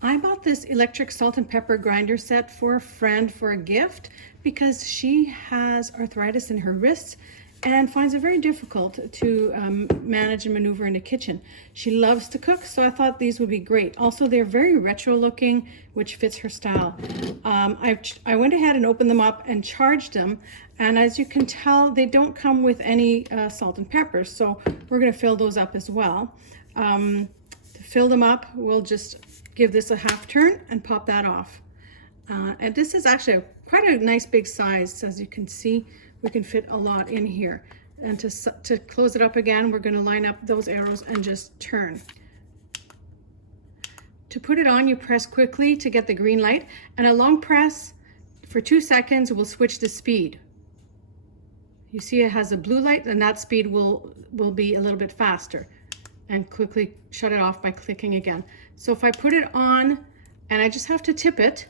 I bought this electric salt and pepper grinder set for a friend for a gift because she has arthritis in her wrists and finds it very difficult to manage and maneuver in the kitchen. She loves to cook, so I thought these would be great. Also, they're very retro looking, which fits her style. I went ahead and opened them up and charged them, and as you can tell, they don't come with any salt and pepper, so we're going to fill those up as well. To fill them up, we'll just give this a half turn and pop that off. And this is actually quite a nice big size. As you can see, we can fit a lot in here. And to close it up again, we're going to line up those arrows and just turn. To put it on, you press quickly to get the green light, and a long press for 2 seconds will switch the speed. You see it has a blue light, and that speed will be a little bit faster. And quickly shut it off by clicking again. So if I put it on and I just have to tip it,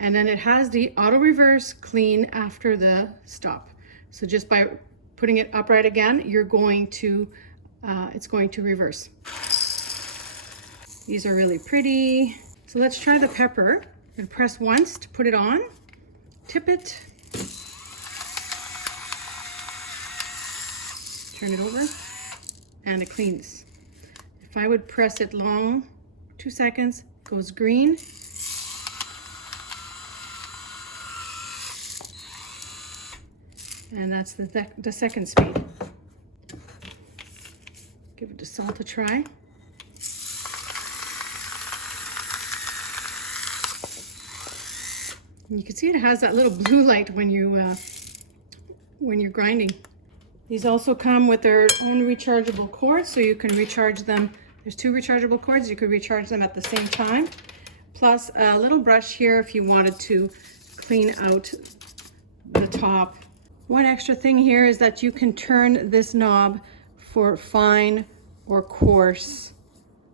and then it has the auto reverse clean after the stop. So just by putting it upright again, you're going to it's going to reverse. These are really pretty. So let's try the pepper. And press once to put it on, tip it, turn it over, and it cleans. If I would press it long, 2 seconds, goes green. And that's the second speed. Give it the salt a try. You can see it has that little blue light when you're grinding. These also come with their own rechargeable cords, so you can recharge them. There's 2 rechargeable cords. You could recharge them at the same time. Plus a little brush here if you wanted to clean out the top. One extra thing here is that you can turn this knob for fine or coarse.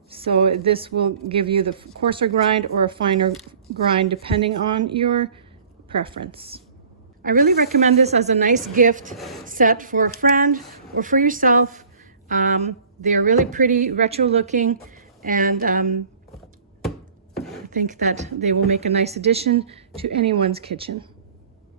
So this will give you the coarser grind or a finer grind depending on your preference. I really recommend this as a nice gift set for a friend or for yourself. They're really pretty, retro looking, and I think that they will make a nice addition to anyone's kitchen.